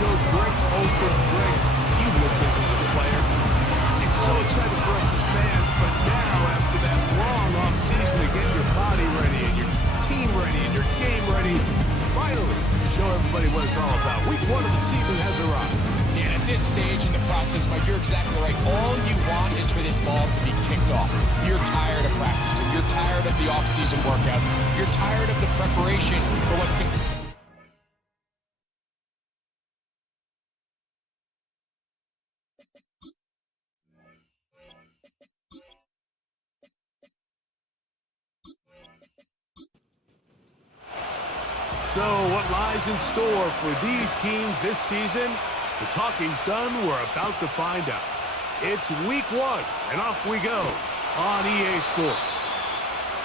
goes great, also great. He was this as a player. It's so exciting for us as fans, but now after that long offseason to get your body ready and your team ready and your game ready, finally show everybody what it's all about. Week 1 of the season has arrived. And at this stage in the process, Mike, you're exactly right. All you want is for this ball to be kicked off. You're tired of practicing. You're tired of the off-season workouts. You're tired of the preparation for what's going to... So what lies in store for these teams this season? The talking's done. We're about to find out. It's week 1, and off we go on EA Sports.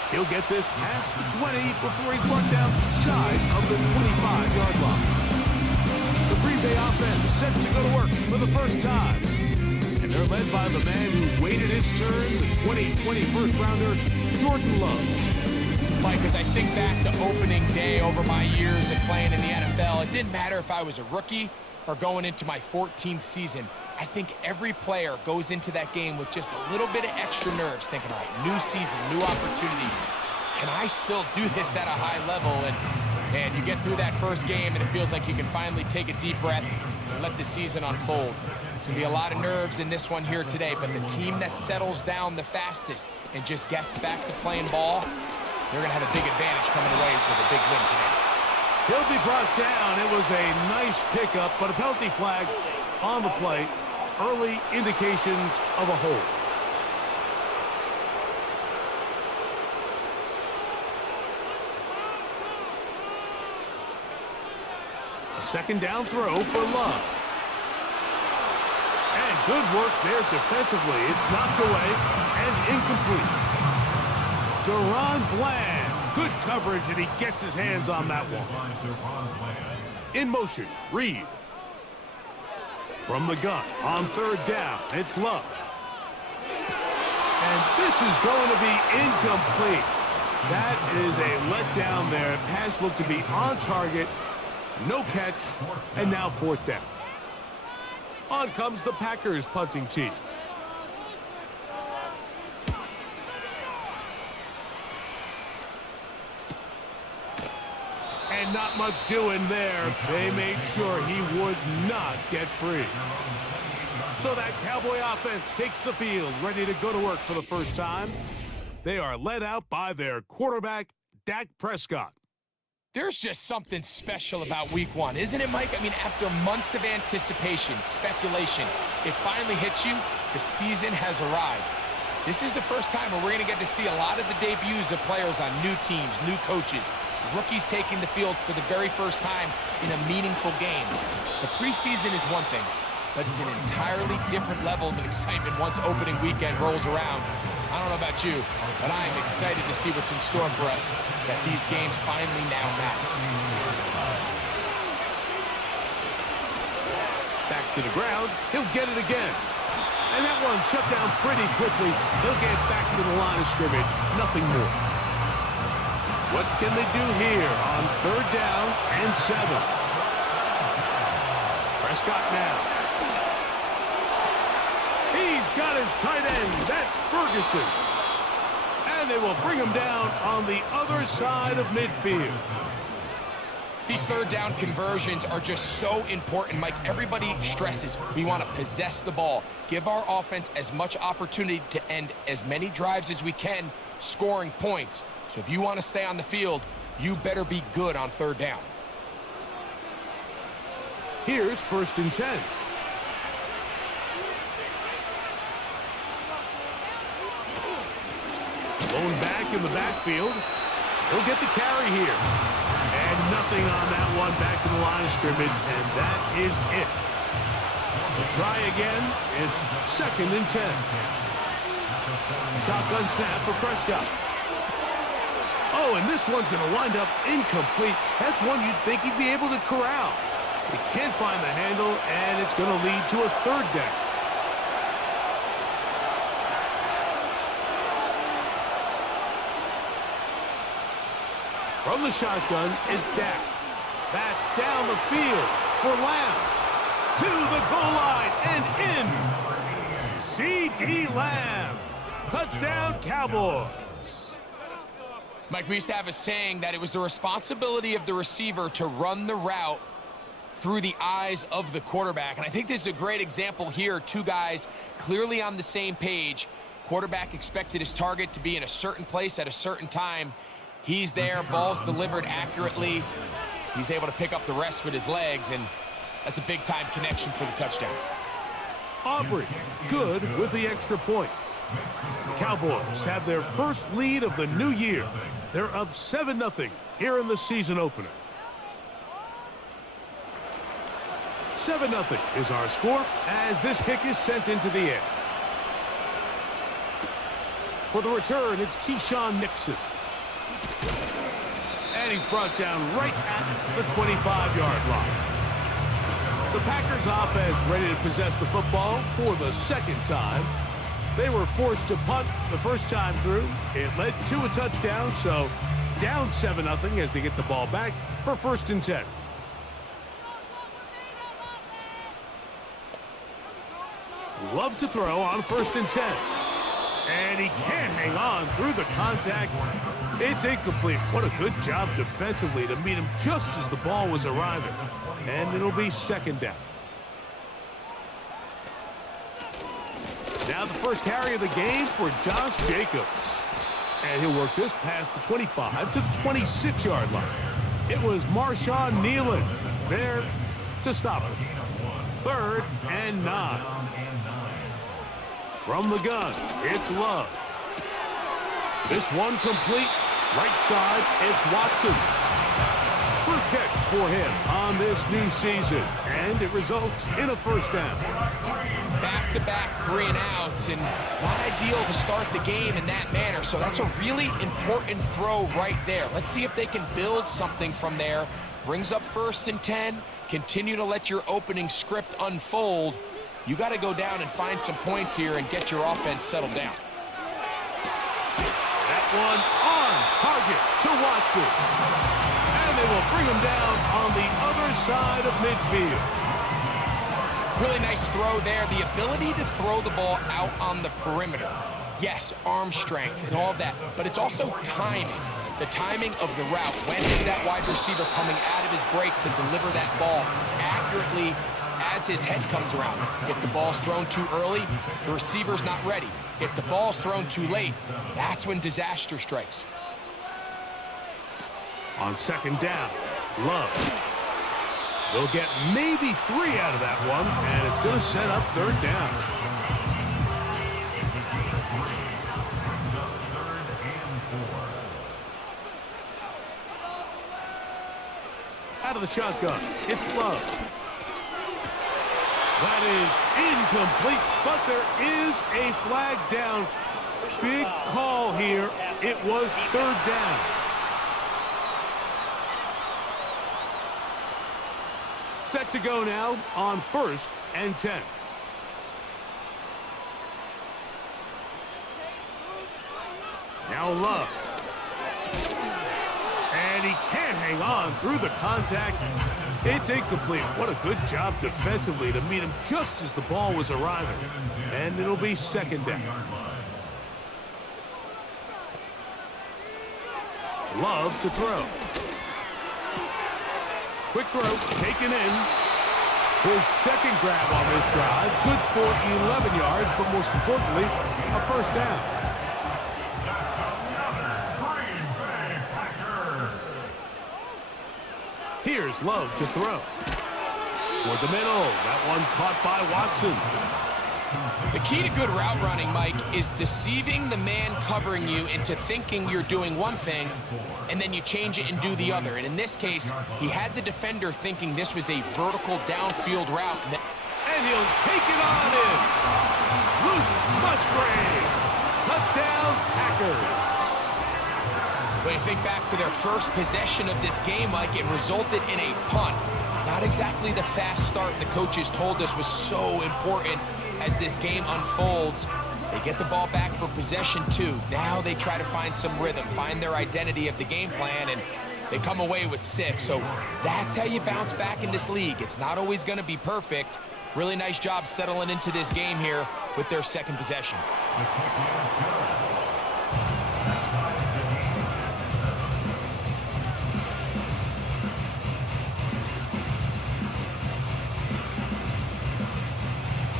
He'll get this past the 20 before he's brought down shy of the 25-yard line. The Green Bay offense set to go to work for the first time. And they're led by the man who waited his turn, the 2020 first-rounder, Jordan Love. Mike, as I think back to opening day over my years of playing in the NFL, it didn't matter if I was a rookie or going into my 14th season. I think every player goes into that game with just a little bit of extra nerves, thinking, all right, new season, new opportunity. Can I still do this at a high level? And you get through that first game, and it feels like you can finally take a deep breath and let the season unfold. There's going to be a lot of nerves in this one here today, but the team that settles down the fastest and just gets back to playing ball, they're going to have a big advantage coming away with a big win today. He'll be brought down. It was a nice pickup, but a penalty flag on the play. Early indications of a hold. A second down throw for Love. And good work there defensively. It's knocked away and incomplete. Deron Bland, good coverage, and he gets his hands on that one. In motion, Reed. From the gun, on third down, it's Love. And this is going to be incomplete. That is a letdown there. Pass looked to be on target, no catch, and now fourth down. On comes the Packers punting team. And not much doing there. They made sure he would not get free. So that Cowboy offense takes the field, ready to go to work for the first time. They are led out by their quarterback, Dak Prescott. There's just something special about week 1, isn't it, Mike? I mean, after months of anticipation, speculation, it finally hits you. The season has arrived. This is the first time where we're going to get to see a lot of the debuts of players on new teams, new coaches. Rookies taking the field for the very first time in a meaningful game. The preseason is one thing, but it's an entirely different level of excitement once opening weekend rolls around. I don't know about you, but I am excited to see what's in store for us, that these games finally now matter. Back to the ground, he'll get it again. And that one shut down pretty quickly. He'll get back to the line of scrimmage, nothing more. What can they do here on third down and 7? Prescott now. He's got his tight end. That's Ferguson. And they will bring him down on the other side of midfield. These third down conversions are just so important, Mike. Everybody stresses we want to possess the ball, give our offense as much opportunity to end as many drives as we can, scoring points. So if you want to stay on the field, you better be good on third down. Here's 1st and 10. Blown back in the backfield. He'll get the carry here. And nothing on that one, back to the line of scrimmage, and that is it. We'll try again. It's 2nd and 10. Shotgun snap for Prescott. Oh, and this one's going to wind up incomplete. That's one you'd think he'd be able to corral. He can't find the handle, and it's going to lead to a 3rd down. From the shotgun, it's Dak. That's down the field for Lamb. to the goal line and in. C.D. Lamb. Touchdown, Cowboys. Mike, we used to have a saying that it was the responsibility of the receiver to run the route through the eyes of the quarterback. And I think this is a great example here. Two guys clearly on the same page. Quarterback expected his target to be in a certain place at a certain time. He's there, ball's delivered accurately. He's able to pick up the rest with his legs, and that's a big-time connection for the touchdown. Aubrey, good with the extra point. The Cowboys have their first lead of the new year. They're up 7-0 here in the season opener. 7-0 is our score as this kick is sent into the air. For the return, it's Keyshawn Nixon. And he's brought down right at the 25-yard line. The Packers offense ready to possess the football for the second time. They were forced to punt the first time through. It led to a touchdown, so down 7-0 as they get the ball back for 1st and 10. Love to throw on 1st and 10. And he can't hang on through the contact. It's incomplete. What a good job defensively to meet him just as the ball was arriving. And it'll be 2nd down. Now the first carry of the game for Josh Jacobs. And he'll work this past the 25 to the 26-yard line. It was Marshawn Nealon there to stop it. 3rd and 9. From the gun, it's Love. This one complete. Right side, it's Watson. First catch for him on this new season, and it results in a 1st down. Back-to-back 3-and-outs, and not ideal to start the game in that manner, so that's a really important throw right there. Let's see if they can build something from there. Brings up 1st and 10. Continue to let your opening script unfold. You got to go down and find some points here and get your offense settled down. That one on target to Watson. And they will bring him down on the other side of midfield. Really nice throw there. The ability to throw the ball out on the perimeter. Yes, arm strength and all of that, but it's also timing. The timing of the route. When is that wide receiver coming out of his break to deliver that ball accurately as his head comes around? If the ball's thrown too early, the receiver's not ready. If the ball's thrown too late, that's when disaster strikes. On 2nd down, Love. They'll get maybe 3 out of that one, and it's going to set up 3rd down. Out of the shotgun, it's Love. That is incomplete, but there is a flag down. Big call here. It was 3rd down. Set to go now on 1st and 10. Now Love. And he can't hang on through the contact. It's incomplete. What a good job defensively to meet him just as the ball was arriving. And it'll be 2nd down. Love to throw. Quick throw, taken in. His 2nd grab on this drive. Good for 11 yards, but most importantly, a 1st down. Here's Love to throw. Toward the middle. That one caught by Watson. The key to good route running, Mike, is deceiving the man covering you into thinking you're doing one thing, and then you change it and do the other. And in this case, he had the defender thinking this was a vertical downfield route. And he'll take it on in. Luke Musgrave. Touchdown, Packers. When you think back to their first possession of this game, Mike, it resulted in a punt. Not exactly the fast start the coaches told us was so important as this game unfolds. They get the ball back for possession 2. Now they try to find some rhythm, find their identity of the game plan, and They come away with 6. So that's how you bounce back in this league. It's not always going to be perfect. Really nice job settling into this game here with their second possession.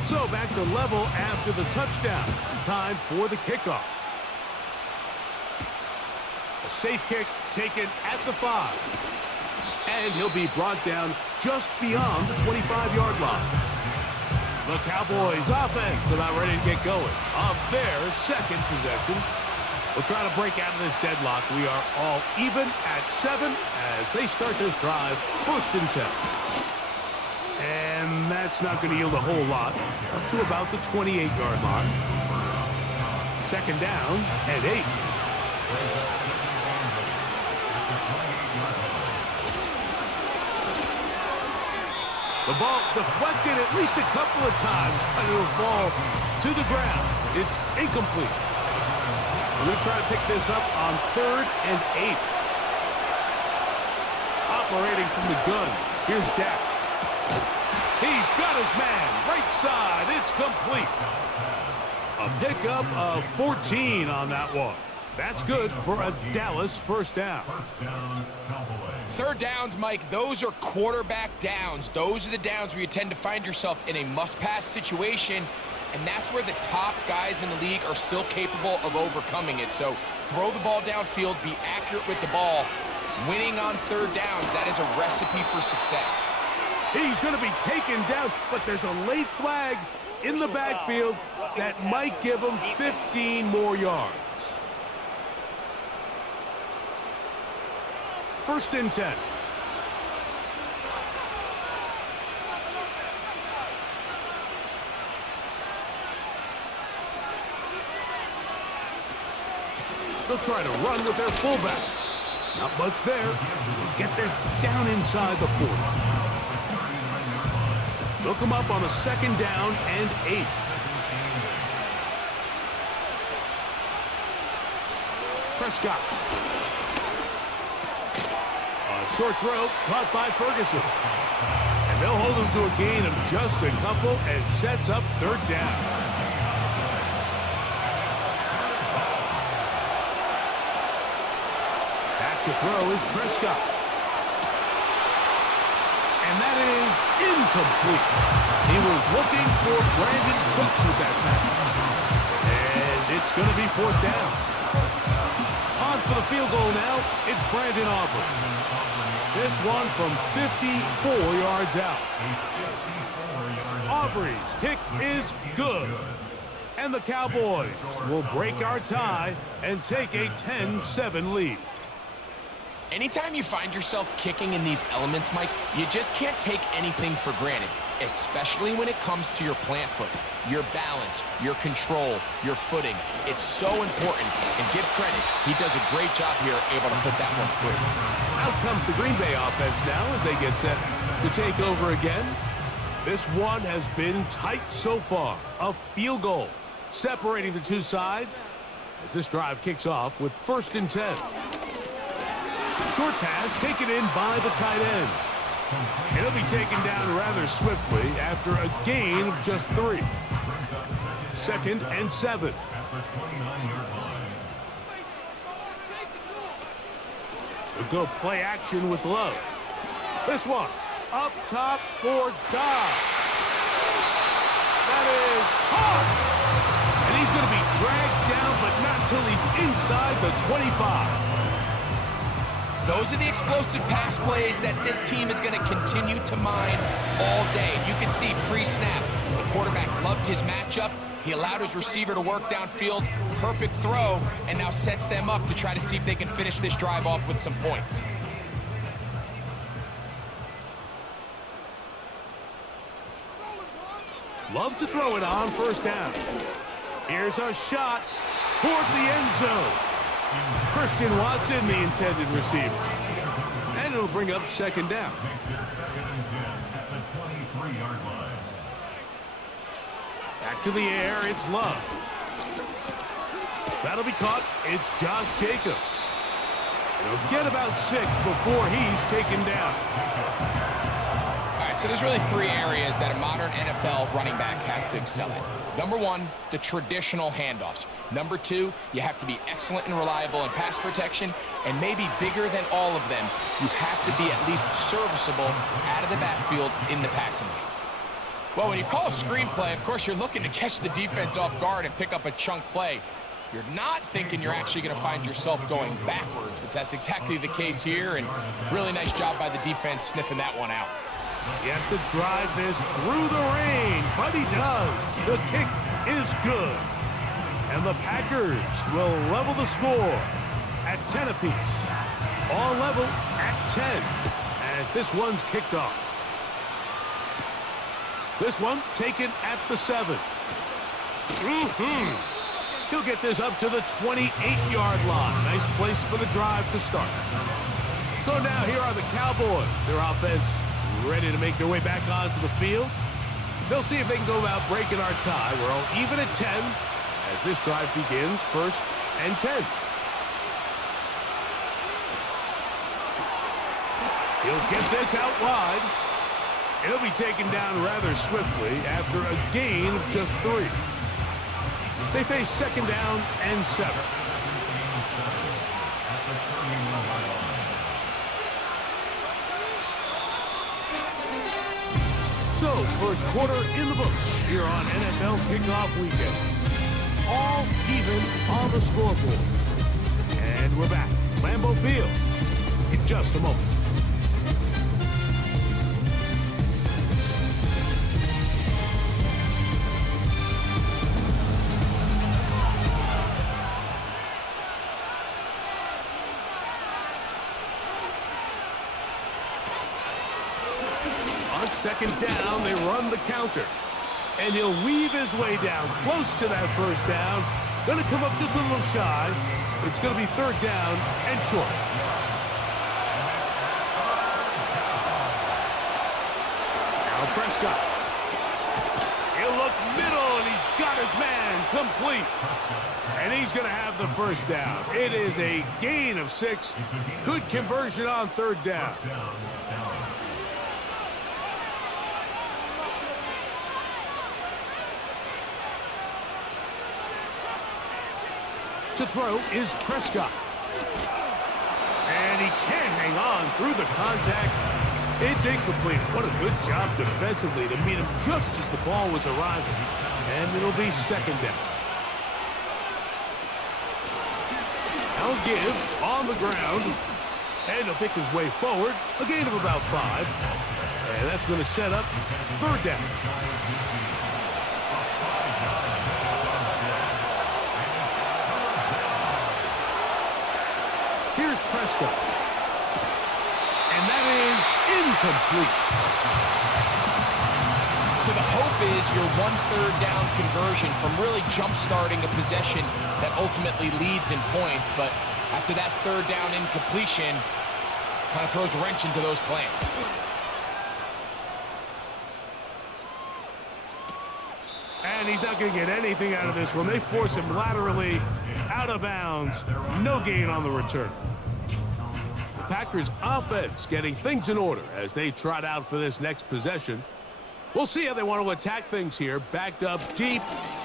So back to level after the touchdown. Time for the kickoff. A safe kick taken at the 5. And he'll be brought down just beyond the 25-yard line. The Cowboys offense about ready to get going on their second possession. We'll try to break out of this deadlock. We are all even at 7 as they start this drive, 1st and 10. And that's not going to yield a whole lot, up to about the 28-yard mark. 2nd down and 8. The ball deflected at least a couple of times, but it'll fall to the ground. It's incomplete. We're going to try to pick this up on 3rd and 8. Operating from the gun. Here's Dak. He's got his man. Right side. It's complete. A pickup of 14 on that one. That's good for a Dallas 1st down. 3rd downs, Mike, those are quarterback downs. Those are the downs where you tend to find yourself in a must-pass situation, and that's where the top guys in the league are still capable of overcoming it. So throw the ball downfield, be accurate with the ball. Winning on 3rd downs, that is a recipe for success. He's going to be taken down, but there's a late flag in the backfield that might give him 15 more yards. 1st and 10. They'll try to run with their fullback. Not much there. They'll get this down inside the 40. They'll come up on a 2nd down and 8. Prescott. Short throw caught by Ferguson. And they'll hold him to a gain of just a couple and sets up 3rd down. Back to throw is Prescott. And that is incomplete. He was looking for Brandon Cooks with that pass. And it's going to be 4th down. On for the field goal now, it's Brandon Aubrey. This one from 54 yards out. Aubrey's kick is good. And the Cowboys will break our tie and take a 10-7 lead. Anytime you find yourself kicking in these elements, Mike, you just can't take anything for granted, especially when it comes to your plant foot, your balance, your control, your footing. It's so important, and give credit, he does a great job here able to put that one through. Out comes the Green Bay offense now as they get set to take over again. This one has been tight so far. A field goal separating the two sides as this drive kicks off with 1st and 10. Short pass taken in by the tight end. And he'll be taken down rather swiftly after a gain of just 3. 2nd and 7. We'll go play action with Love. This one up top for Dobbs. That is hard. And he's going to be dragged down, but not until he's inside the 25. Those are the explosive pass plays that this team is going to continue to mine all day. You can see pre-snap, the quarterback loved his matchup. He allowed his receiver to work downfield, perfect throw, and now sets them up to try to see if they can finish this drive off with some points. Love to throw it on 1st down. Here's a shot toward the end zone. Christian Watson, the intended receiver. And it'll bring up 2nd down. Back to the air, it's Love. That'll be caught. It's Josh Jacobs. He'll get about 6 before he's taken down. All right, so there's really 3 areas that a modern NFL running back has to excel in. Number 1, the traditional handoffs. Number 2, you have to be excellent and reliable in pass protection. And maybe bigger than all of them, you have to be at least serviceable out of the backfield in the passing game. Well, when you call a screenplay, of course, you're looking to catch the defense off guard and pick up a chunk play. You're not thinking you're actually going to find yourself going backwards, but that's exactly the case here, and really nice job by the defense sniffing that one out. He has to drive this through the rain, but he does. The kick is good. And the Packers will level the score at 10 apiece. All level at 10 as this one's kicked off. This one taken at the 7. He'll get this up to the 28-yard line. Nice place for the drive to start. So now here are the Cowboys. Their offense ready to make their way back onto the field. They'll see if they can go about breaking our tie. We're all even at 10 as this drive begins. 1st and 10. He'll get this out wide. He'll be taken down rather swiftly after a gain of just 3. They face 2nd down and 7. So, first quarter in the books here on NFL Kickoff Weekend. All even on the scoreboard. And we're back. Lambeau Field in just a moment. On 2nd down, they run the counter. And he'll weave his way down close to that 1st down. Going to come up just a little shy. It's going to be 3rd down and short. Now Prescott. He'll look middle, and he's got his man complete. And he's going to have the 1st down. It is a gain of 6. Good conversion on 3rd down. To throw is Prescott. And he can't hang on through the contact. It's incomplete. What a good job defensively to meet him just as the ball was arriving. And it'll be 2nd down. Now give on the ground. And he'll pick his way forward. A gain of about 5. And that's going to set up 3rd down. Here's Prescott. And that is incomplete. So the hope is your 1/3 down conversion from really jump-starting a possession that ultimately leads in points. But after that 3rd down incompletion, kind of throws a wrench into those plans. And he's not going to get anything out of this one. They force him laterally out of bounds. No gain on the return. The Packers offense getting things in order as they trot out for this next possession. We'll see how they want to attack things here. Backed up deep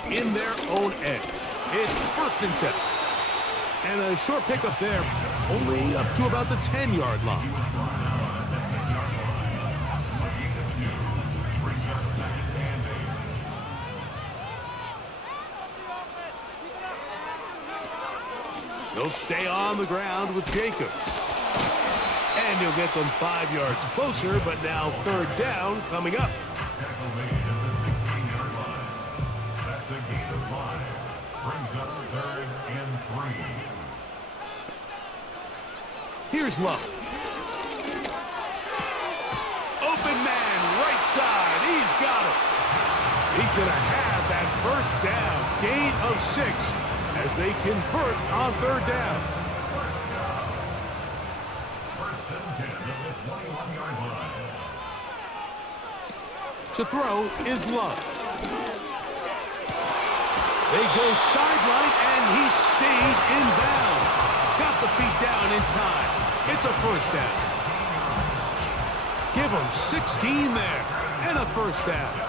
in their own end. It's 1st and 10. And a short pickup there. Only up to about the 10-yard line. He'll stay on the ground with Jacobs. And he'll get them 5 yards closer, but now 3rd down coming up. Here's Love. Open man, right side. He's got it. He's going to have that 1st down. Gain of 6 as they convert on 3rd down. To throw is Love. They go sideline, and he stays in bounds. Got the feet down line in time. It's a first down. Give them 16 there, and a first down.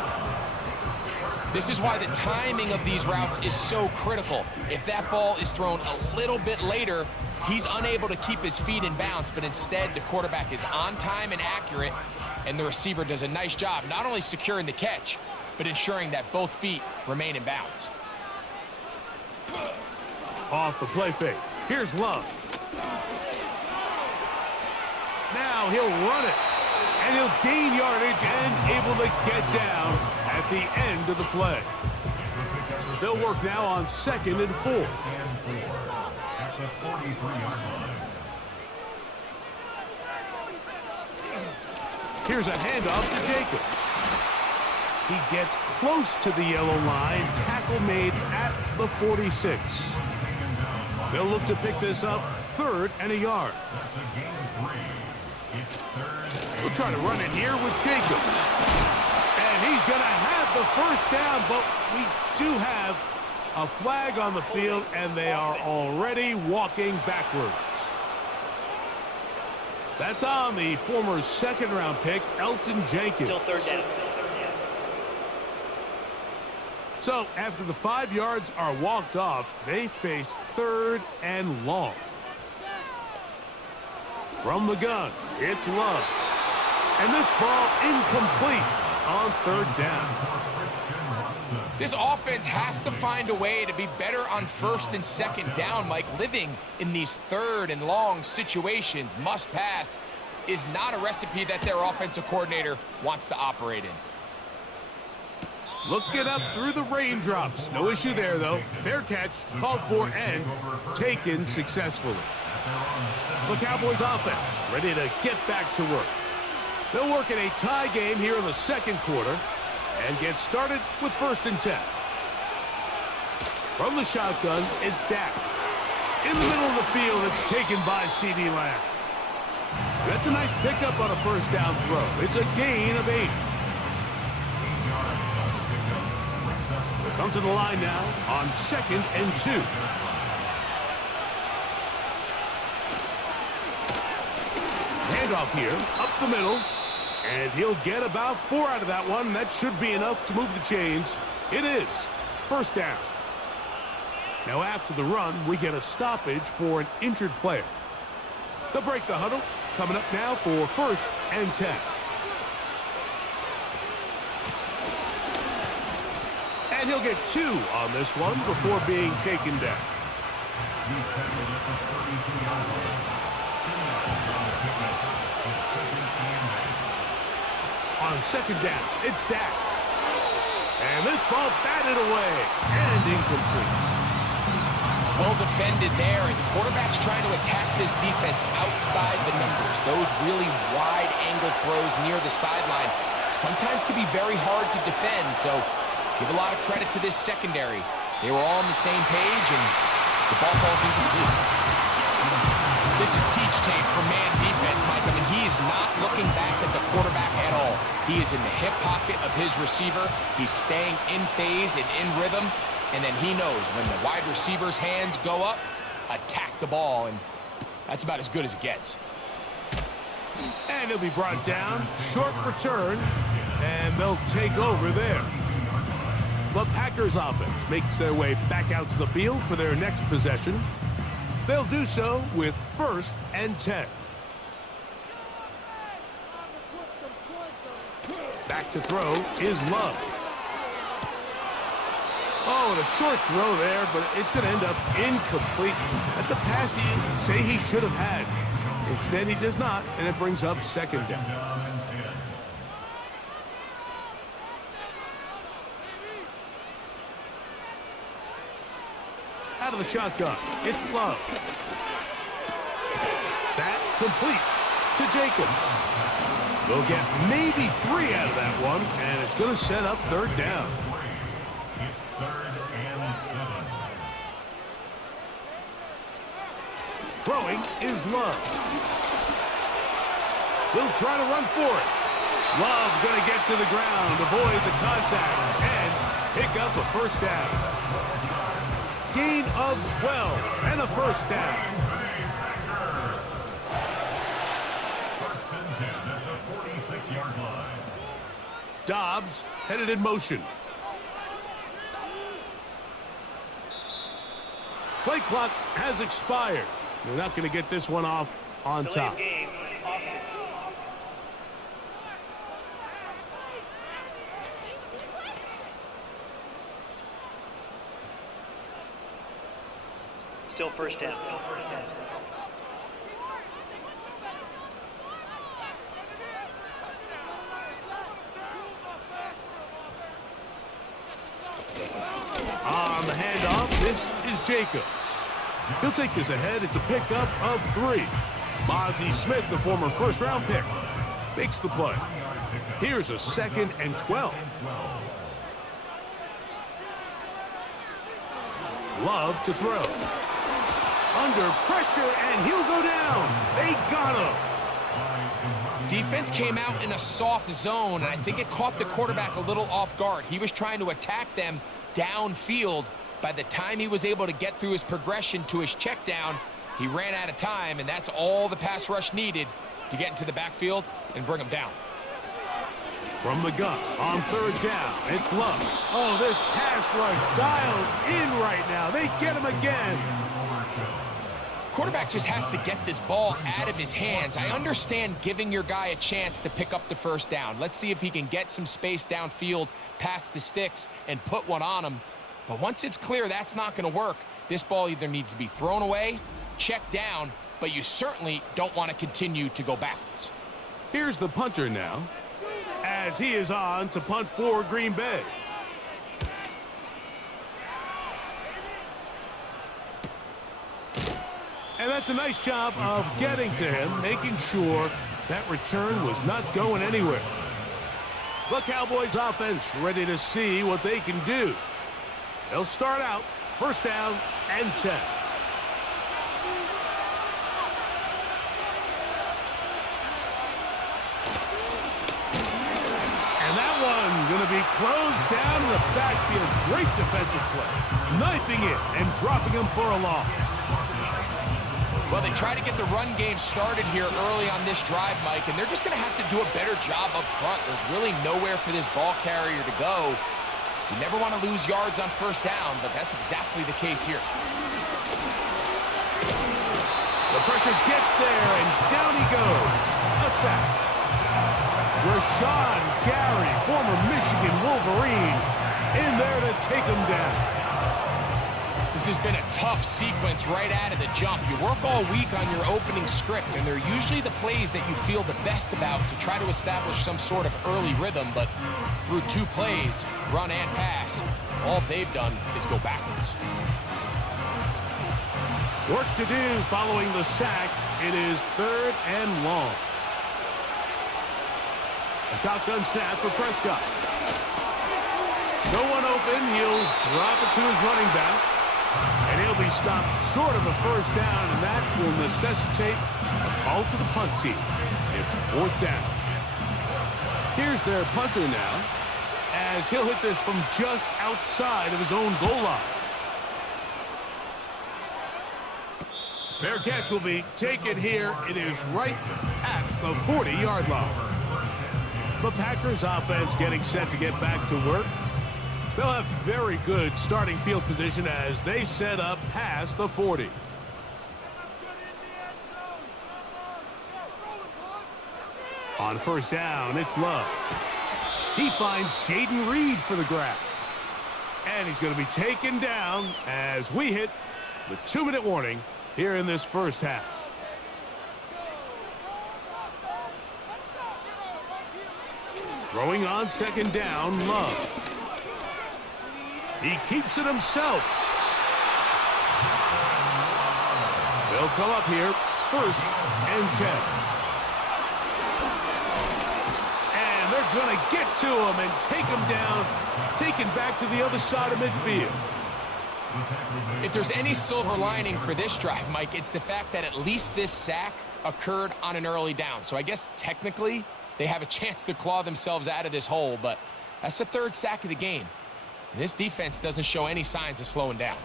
This is why the timing of these routes is so critical. If that ball is thrown a little bit later, he's unable to keep his feet in bounds, but instead the quarterback is on time and accurate, and the receiver does a nice job not only securing the catch, but ensuring that both feet remain in bounds. Off the play fake. Here's Love. Now he'll run it, and he'll gain yardage and able to get down at the end of the play. They'll work now on 2nd and 4. Here's a handoff to Jacobs. He gets close to the yellow line. Tackle made at the 46. They'll look to pick this up 3rd and a yard. We'll try to run it here with Jacobs. And he's going to have the first down, but we do have a flag on the field, and they are already walking backwards. That's on the former 2nd-round pick, Elgton Jenkins. Still 3rd down. So after the 5 yards are walked off, they face 3rd and long. From the gun, it's Love. And this ball incomplete on 3rd down. This offense has to find a way to be better on 1st and 2nd down, Mike. Living in these 3rd and long situations, must pass, is not a recipe that their offensive coordinator wants to operate in. Looking up through the raindrops. No issue there, though. Fair catch, called for, and taken successfully. The Cowboys offense ready to get back to work. They'll work in a tie game here in the 2nd quarter and get started with 1st and 10. From the shotgun, it's Dak. In the middle of the field, it's taken by C.D. Lamb. That's a nice pickup on a 1st down throw. It's a gain of 8. They'll come to the line now on 2nd and 2. Handoff here, up the middle, and he'll get about 4 out of that one. That should be enough to move the chains. It is 1st down. Now after the run, we get a stoppage for an injured player. They'll break the huddle. Coming up now for 1st and 10. And he'll get 2 on this one before being taken down. On 2nd down, it's Dak. And this ball batted away and incomplete. Well defended there, and the quarterback's trying to attack this defense outside the numbers. Those really wide-angle throws near the sideline sometimes can be very hard to defend, so give a lot of credit to this secondary. They were all on the same page, and the ball falls incomplete. This is teach tape for man defense, Mike. I mean, he is not looking back at the quarterback at all. He is in the hip pocket of his receiver. He's staying in phase and in rhythm. And then he knows when the wide receiver's hands go up, attack the ball. And that's about as good as it gets. And he'll be brought down. Short return. And they'll take over there. The Packers offense makes their way back out to the field for their next possession. They'll do so with 1st and 10. Back to throw is Love. Oh, and a short throw there, but it's going to end up incomplete. That's a pass he'd say he should have had. Instead, he does not, and it brings up 2nd down. Out of the shotgun, it's Love. That complete to Jacobs. They'll get maybe 3 out of that one, and it's going to set up 3rd down. Throwing is Love. They'll try to run for it. Love going to get to the ground, avoid the contact, and pick up a 1st down. Gain of 12 and a 1st down. Dobbs headed in motion. Play clock has expired. They're not going to get this one off on top. Still first down. On the handoff, this is Jacobs. He'll take this ahead. It's a pickup of 3. Mozzie Smith, the former first-round pick, makes the play. Here's a 2nd and 12. Love to throw. Under pressure, and he'll go down. They got him. Defense came out in a soft zone, and I think it caught the quarterback a little off guard. He was trying to attack them downfield. By the time he was able to get through his progression to his check down, he ran out of time, and that's all the pass rush needed to get into the backfield and bring him down. From the gun on 3rd down, it's Love. Oh, this pass rush dialed in right now. They get him again. Quarterback just has to get this ball out of his hands. I understand giving your guy a chance to pick up the first down. Let's see if he can get some space downfield past the sticks and put one on him. But once it's clear that's not going to work, this ball either needs to be thrown away, checked down, but you certainly don't want to continue to go backwards. Here's the punter now, as he is on to punt for Green Bay. And that's a nice job of getting to him, making sure that return was not going anywhere. The Cowboys offense ready to see what they can do. They'll start out 1st down and 10. And that one going to be closed down in the backfield. Great defensive play. Knifing it and dropping him for a loss. Well, they try to get the run game started here early on this drive, Mike, and they're just going to have to do a better job up front. There's really nowhere for this ball carrier to go. You never want to lose yards on 1st down, but that's exactly the case here. The pressure gets there, and down he goes. A sack. Rashawn Gary, former Michigan Wolverine, in there to take him down. This has been a tough sequence right out of the jump. You work all week on your opening script, and they're usually the plays that you feel the best about to try to establish some sort of early rhythm, but through 2 plays, run and pass, all they've done is go backwards. Work to do following the sack. It is 3rd and long. A shotgun snap for Prescott. No one open. He'll drop it to his running back. And he'll be stopped short of a 1st down, and that will necessitate a call to the punt team. It's 4th down. Here's their punter now, as he'll hit this from just outside of his own goal line. Fair catch will be taken here. It is right at the 40-yard line. The Packers offense getting set to get back to work. They'll have very good starting field position as they set up past the 40. On 1st down, it's Love. He finds Jaden Reed for the grab. And he's going to be taken down as we hit the 2-minute warning here in this 1st half. Throwing on 2nd down, Love. He keeps it himself. They'll come up here 1st and 10. And they're going to get to him and take him down, taken back to the other side of midfield. If there's any silver lining for this drive, Mike, it's the fact that at least this sack occurred on an early down. So I guess technically they have a chance to claw themselves out of this hole, but that's the 3rd sack of the game. And this defense doesn't show any signs of slowing down.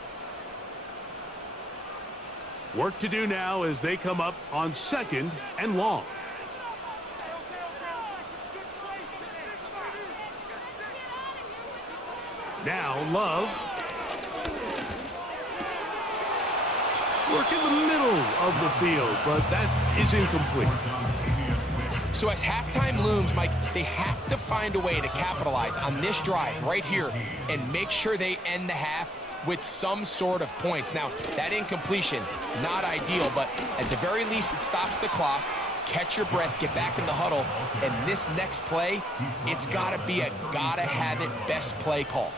Work to do now as they come up on 2nd and long. Now Love. Work in the middle of the field, but that is incomplete. So as halftime looms, Mike, they have to find a way to capitalize on this drive right here and make sure they end the half with some sort of points. Now, that incompletion, not ideal, but at the very least, it stops the clock. Catch your breath, get back in the huddle, and this next play, it's got to be a gotta-have-it best play call.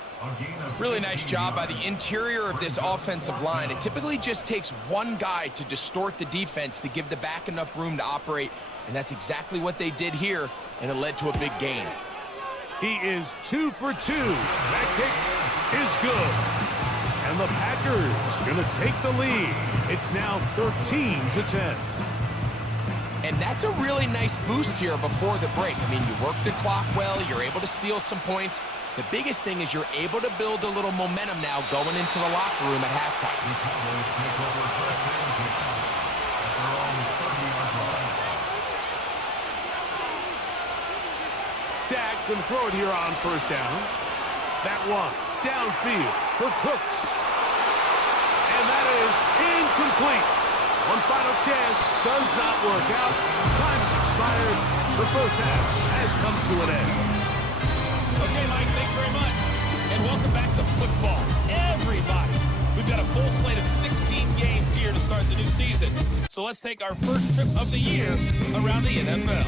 Really nice job by the interior of this offensive line. It typically just takes one guy to distort the defense to give the back enough room to operate, and that's exactly what they did here, and it led to a big gain. He is 2 for 2. That kick is good. And the Packers going to take the lead. It's now 13-10. And that's a really nice boost here before the break. I mean, you work the clock well, you're able to steal some points. The biggest thing is you're able to build a little momentum now going into the locker room at halftime. Dak can throw it here on first down. That one downfield for Cooks. And that is incomplete. One final chance does not work out. Time has expired. The first half has come to an end. Okay, Mike, thanks very much. And welcome back to football. Everybody. We've got a full slate of 16 games here to start the new season. So let's take our first trip of the year around the NFL.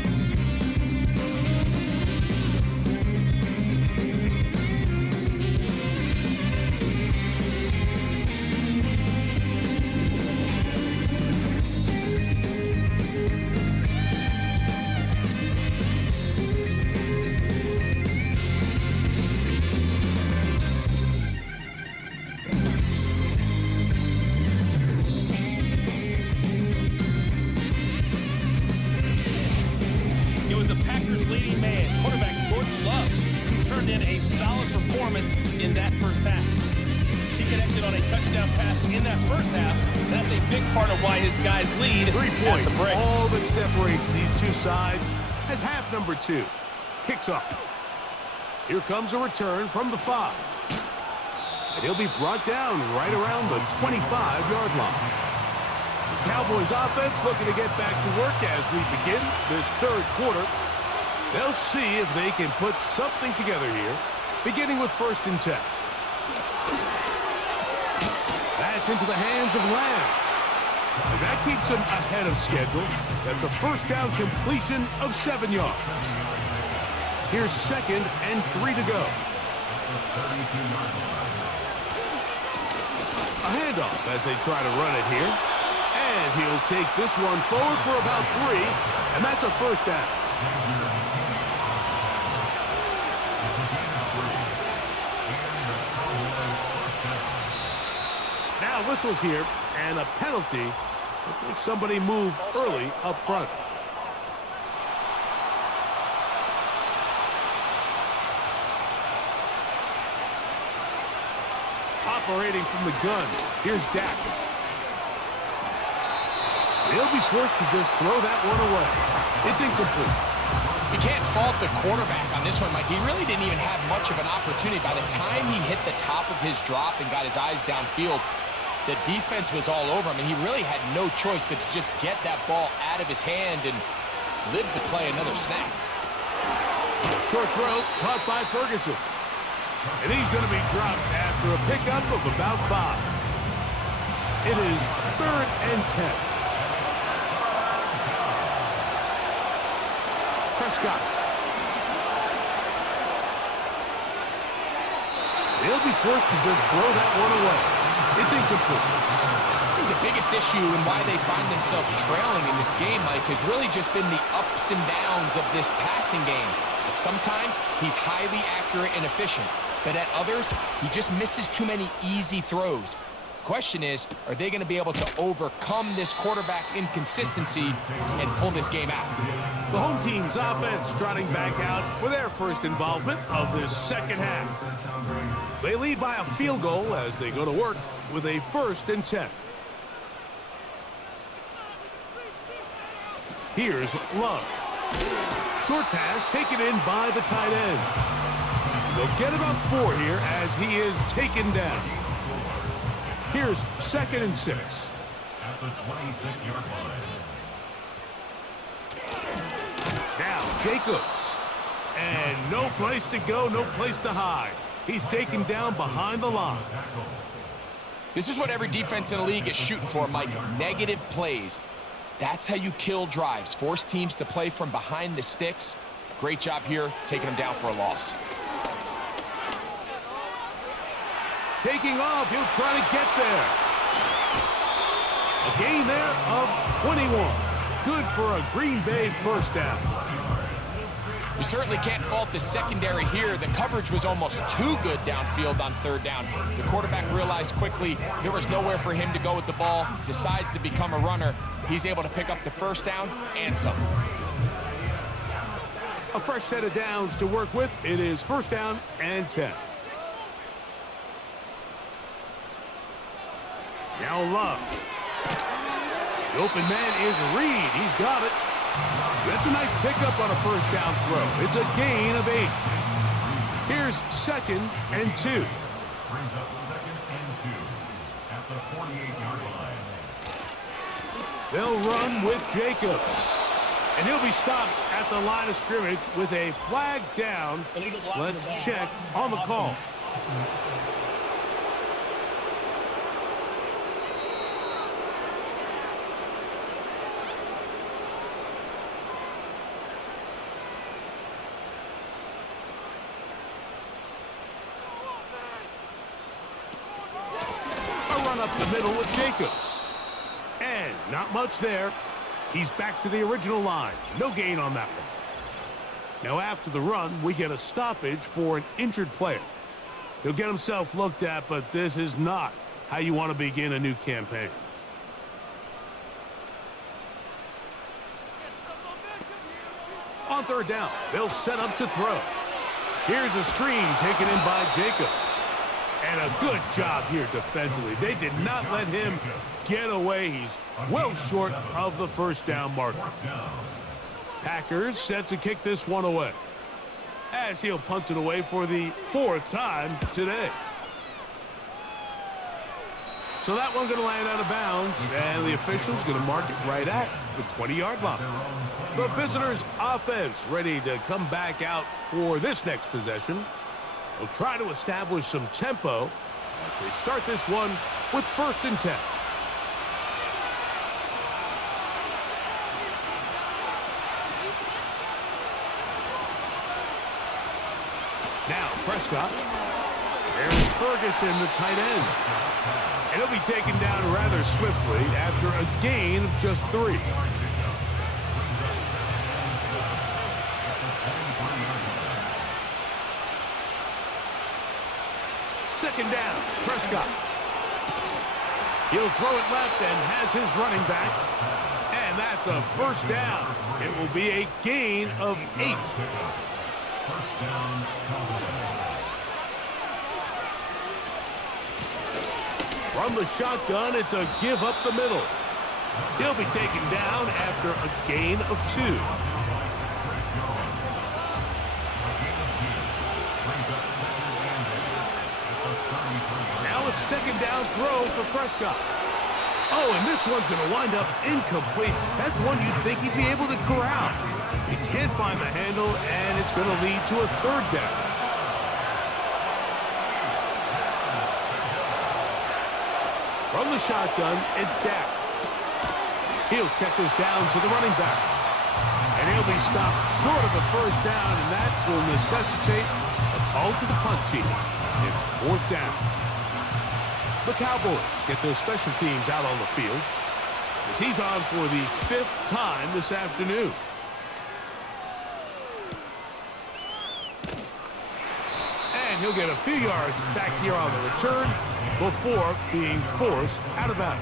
In that first half. He connected on a touchdown pass in that first half. That's a big part of why his guys lead 3 points, at the break. All that separates these two sides as half number 2 kicks off. Here comes a return from the 5. And he'll be brought down right around the 25-yard line. The Cowboys offense looking to get back to work as we begin this third quarter. They'll see if they can put something together here. Beginning with 1st and 10. That's into the hands of Lamb. And that keeps him ahead of schedule. That's a first down completion of 7 yards. Here's 2nd and 3 to go. A handoff as they try to run it here. And he'll take this one forward for about 3. And that's a first down. Now whistles here, and a penalty. I think somebody moved early up front. Operating from the gun, here's Dak. He'll be forced to just throw that one away. It's incomplete. You can't fault the quarterback on this one, Mike. He really didn't even have much of an opportunity. By the time he hit the top of his drop and got his eyes downfield, the defense was all over him, and he really had no choice but to just get that ball out of his hand and live to play another snap. Short throw caught by Ferguson. And he's going to be dropped after a pickup of about 5. It is 3rd and 10. Prescott. He'll be forced to just throw that one away. It's incomplete. I think the biggest issue and why they find themselves trailing in this game, Mike, has really just been the ups and downs of this passing game. And sometimes he's highly accurate and efficient, but at others, he just misses too many easy throws. Question is, are they going to be able to overcome this quarterback inconsistency and pull this game out? The home team's offense trotting back out for their first involvement of this second half. They lead by a field goal as they go to work with a 1st and 10. Here's Love. Short pass taken in by the tight end. They'll get about 4 here as he is taken down. Here's 2nd and 6. At the 26-yard line. Now Jacobs. And no place to go, no place to hide. He's taken down behind the line. This is what every defense in the league is shooting for, Mike. Negative plays. That's how you kill drives. Force teams to play from behind the sticks. Great job here, taking them down for a loss. Taking off, he'll try to get there. A gain there of 21. Good for a Green Bay first down. You certainly can't fault the secondary here. The coverage was almost too good downfield on 3rd down. The quarterback realized quickly there was nowhere for him to go with the ball, decides to become a runner. He's able to pick up the first down and some. A fresh set of downs to work with. It is 1st down and 10. Now Love. The open man is Reed. He's got it. That's a nice pickup on a 1st down throw. It's a gain of 8. Here's 2nd and 2. Brings up 2nd and 2 at the 48-yard line. They'll run with Jacobs. And he'll be stopped at the line of scrimmage with a flag down. Let's check on the call. Up the middle with Jacobs. And not much there. He's back to the original line. No gain on that one. Now after the run, we get a stoppage for an injured player. He'll get himself looked at, but this is not how you want to begin a new campaign. On 3rd down, they'll set up to throw. Here's a screen taken in by Jacobs. And a good job here defensively. They did not let him get away. He's well short of the 1st down marker. Packers set to kick this one away, as he'll punt it away for the 4th time today. So that one's going to land out of bounds, and the official's going to mark it right at the 20-yard line. The visitors' offense ready to come back out for this next possession. They'll try to establish some tempo as they start this one with 1st and 10. Now Prescott. There's Ferguson, the tight end. And he'll be taken down rather swiftly after a gain of just 3. Second down, Prescott. He'll throw it left and has his running back. And that's a 1st down. It will be a gain of 8. 1st down, From the shotgun, it's a give up the middle. He'll be taken down after a gain of 2. Now a 2nd down throw for Prescott. Oh, and this one's going to wind up incomplete. That's one you'd think he'd be able to corral. He can't find the handle, and it's going to lead to a 3rd down. From the shotgun, it's Dak. He'll check this down to the running back. And he'll be stopped short of the 1st down, and that will necessitate a call to the punt team. It's 4th down. The Cowboys get their special teams out on the field as he's on for the 5th time this afternoon. And he'll get a few yards back here on the return before being forced out of bounds.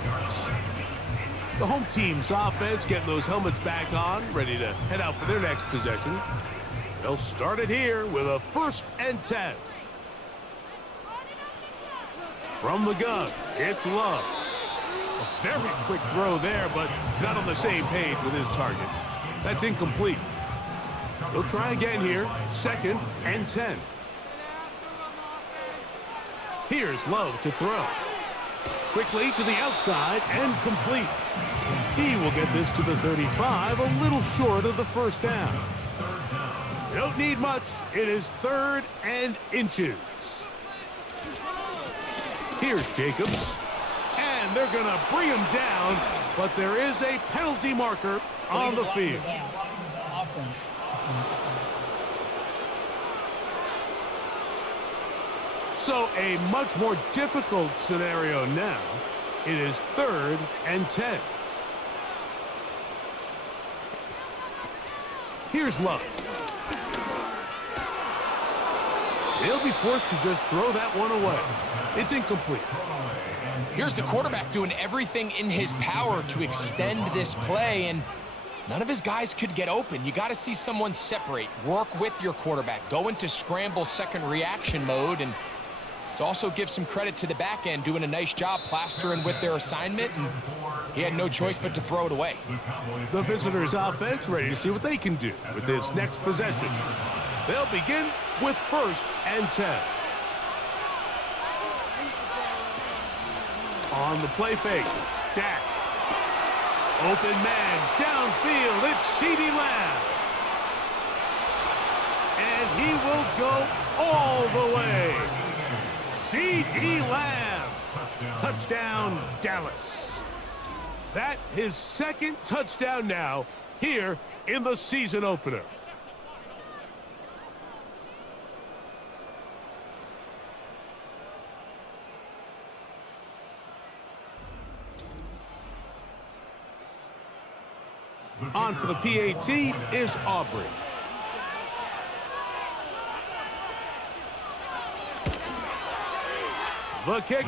The home team's offense getting those helmets back on, ready to head out for their next possession. They'll start it here with a 1st and 10. From the gun, it's Love. A very quick throw there, but not on the same page with his target. That's incomplete. He'll try again here, 2nd and 10. Here's Love to throw. Quickly to the outside and complete. He will get this to the 35, a little short of the first down. Don't need much. It is 3rd and inches. Here's Jacobs. And they're going to bring him down, but there is a penalty marker on the field. Offense. So a much more difficult scenario now. It is 3rd and 10. Here's Love. He'll be forced to just throw that one away. It's incomplete. Here's the quarterback doing everything in his power to extend this play, and none of his guys could get open. You got to see someone separate, work with your quarterback, go into scramble second reaction mode, and it also gives some credit to the back end doing a nice job plastering with their assignment, and he had no choice but to throw it away. The visitors' offense ready to see what they can do with this next possession. They'll begin with 1st and 10. On the play fake, Dak. Open man, downfield, it's CeeDee Lamb. And he will go all the way. CeeDee Lamb. Touchdown, Dallas. That his 2nd touchdown now here in the season opener. On for the PAT is Aubrey. The kick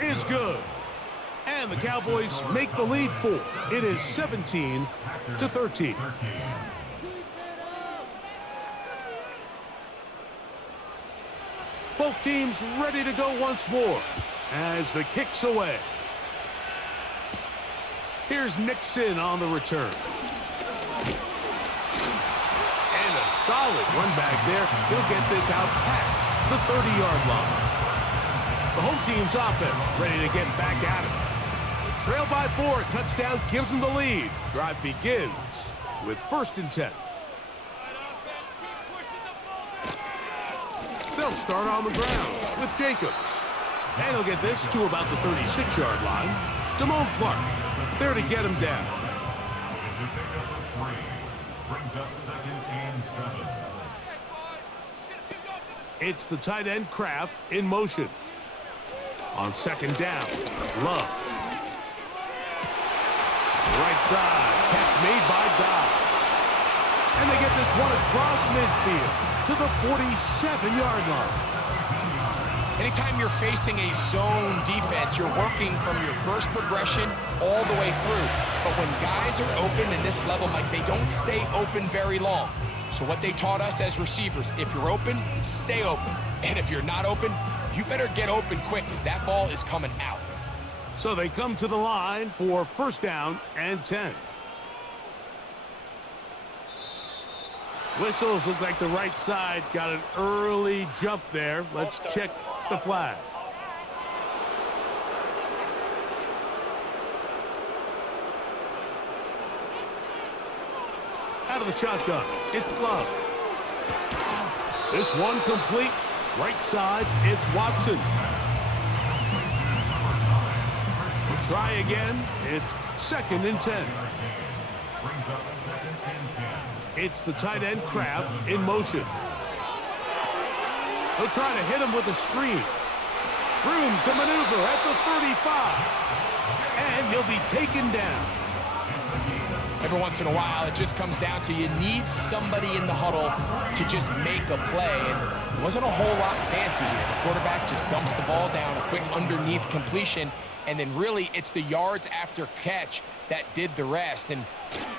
is good. And the Cowboys make the lead 4. It is 17-13. Both teams ready to go once more as the kick's away. Here's Nixon on the return. And a solid run back there. He'll get this out past the 30-yard line. The home team's offense ready to get back at it. The trail by 4. A touchdown gives them the lead. Drive begins with 1st and 10. They'll start on the ground with Jacobs. And he'll get this to about the 36-yard line. Damone Clark there to get him down. Brings up 2nd and 7. It's the tight end Kraft in motion. On 2nd down, Love. Right side, catch made by Dobbs. And they get this one across midfield to the 47-yard line. Anytime you're facing a zone defense, you're working from your first progression all the way through. But when guys are open in this level, Mike, they don't stay open very long. So what they taught us as receivers, if you're open, stay open. And if you're not open, you better get open quick because that ball is coming out. So they come to the line for 1st down and 10. Whistles look like the right side got an early jump there. Let's check the flag. Out of the shotgun, it's Love. This one complete. Right side, it's Watson. We'll try again. It's 2nd and 10. Brings up 2nd and 10. It's the tight end Kraft in motion. He'll try to hit him with a screen. Room to maneuver at the 35. And he'll be taken down. Every once in a while, it just comes down to you need somebody in the huddle to just make a play. And it wasn't a whole lot fancy here. The quarterback just dumps the ball down, a quick underneath completion, and then really it's the yards after catch that did the rest. And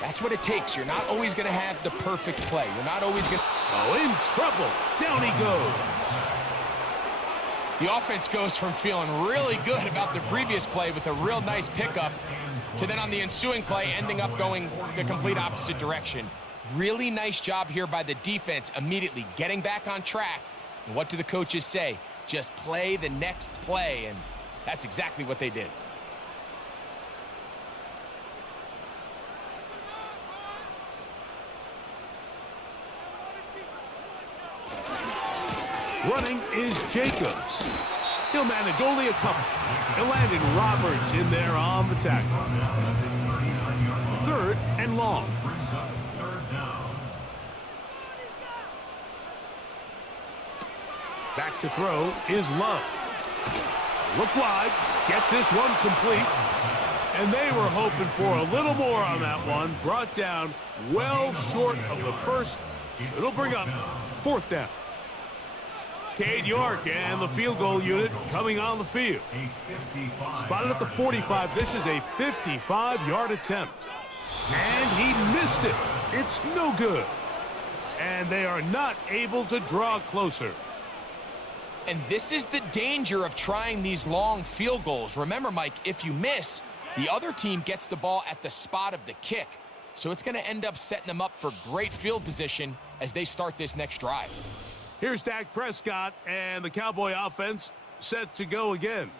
that's what it takes. You're not always going to have the perfect play. You're not always going to... Oh, in trouble. Down he goes. The offense goes from feeling really good about the previous play with a real nice pickup to then on the ensuing play ending up going the complete opposite direction. Really nice job here by the defense immediately getting back on track. And what do the coaches say? Just play the next play, and that's exactly what they did. Running is Jacobs. He'll manage only a couple. He'll land in Roberts in there on the tackle. 3rd and long. Back to throw is Love. Look wide. Get this one complete. And they were hoping for a little more on that one. Brought down well short of the first. It'll bring up 4th down. Cade York and the field goal unit coming on the field. Spotted at the 45. This is a 55-yard attempt. And he missed it. It's no good. And they are not able to draw closer. And this is the danger of trying these long field goals. Remember, Mike, if you miss, the other team gets the ball at the spot of the kick. So it's going to end up setting them up for great field position as they start this next drive. Here's Dak Prescott and the Cowboy offense set to go again.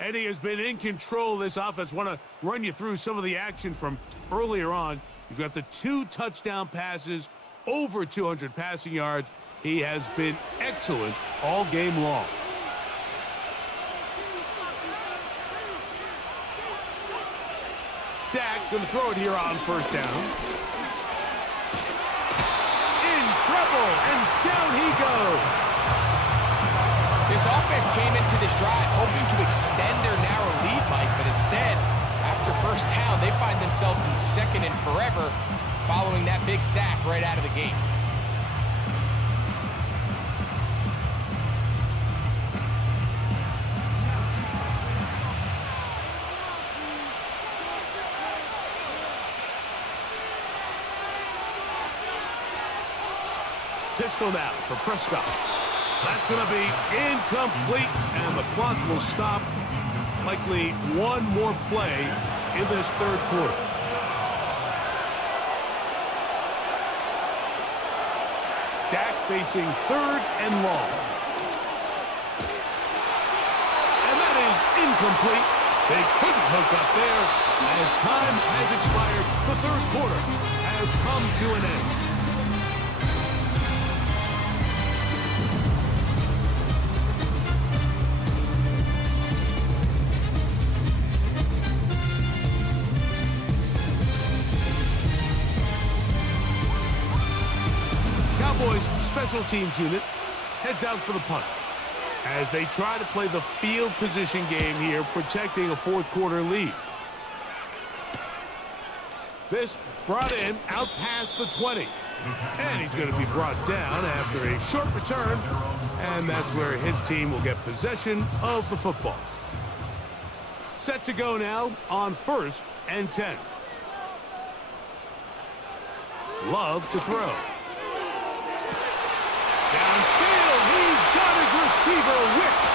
And he has been in control of this offense. Want to run you through some of the action from earlier on. You've got the 2 touchdown passes, over 200 passing yards. He has been excellent all game long. Dak going to throw it here on 1st down. Trouble, and down he goes. This offense came into this drive hoping to extend their narrow lead, Mike, but instead, after 1st down, they find themselves in 2nd and forever following that big sack right out of the gate. Pistol now for Prescott. That's going to be incomplete, and the clock will stop. Likely one more play in this 3rd quarter. Dak facing 3rd and long. And that is incomplete. They couldn't hook up there as time has expired. The 3rd quarter has come to an end. Cowboys special teams unit heads out for the punt as they try to play the field position game here, protecting a 4th quarter lead. This brought in out past the 20. And he's going to be brought down after a short return. And that's where his team will get possession of the football. Set to go now on 1st and 10. Love to throw. Downfield, he's got his receiver whipped.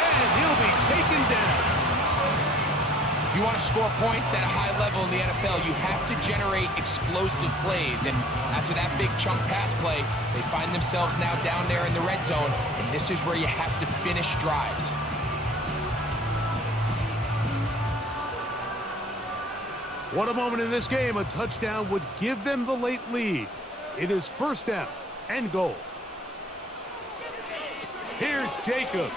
And he'll be taken down. If you want to score points at a high level in the NFL, you have to generate explosive plays. And after that big chunk pass play, they find themselves now down there in the red zone. And this is where you have to finish drives. What a moment in this game. A touchdown would give them the late lead. It is 1st down and goal. Here's Jacobs.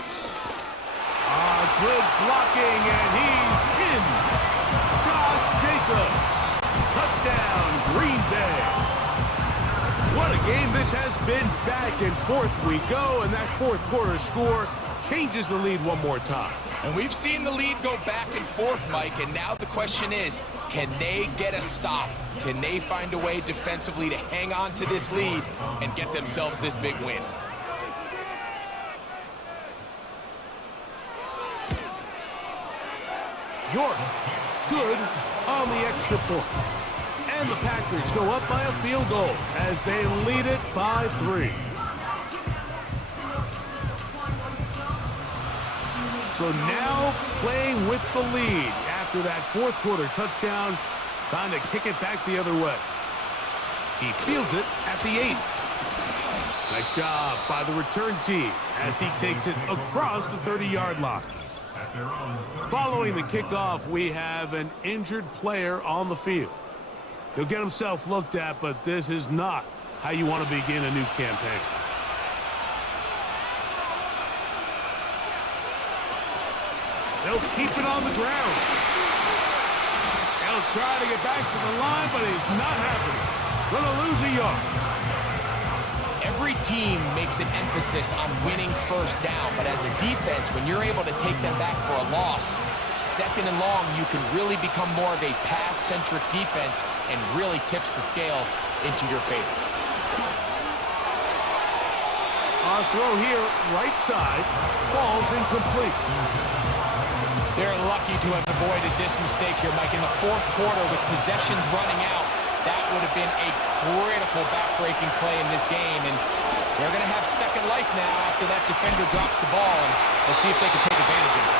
Good blocking, and he's in. Josh Jacobs. Touchdown, Green Bay. What a game this has been. Back and forth we go, and that 4th quarter score changes the lead one more time. And we've seen the lead go back and forth, Mike, and now the question is, can they get a stop? Can they find a way defensively to hang on to this lead and get themselves this big win? York, good on the extra point. And the Packers go up by a field goal as they lead it by 3. So now playing with the lead after that 4th quarter touchdown, trying to kick it back the other way. He fields it at the 8. Nice job by the return team as he takes it across the 30-yard line. Following the kickoff, we have an injured player on the field. He'll get himself looked at, but this is not how you want to begin a new campaign. They'll keep it on the ground. He'll try to get back to the line, but he's not happening. Going to lose a yard. Every team makes an emphasis on winning first down, but as a defense, when you're able to take them back for a loss, second and long, you can really become more of a pass-centric defense and really tips the scales into your favor. Our throw here, right side, falls incomplete. They're lucky to have avoided this mistake here, Mike. In the fourth quarter, with possessions running out, that would have been a critical back-breaking play in this game. And they're going to have second life now after that defender drops the ball. And let's see if they can take advantage of it.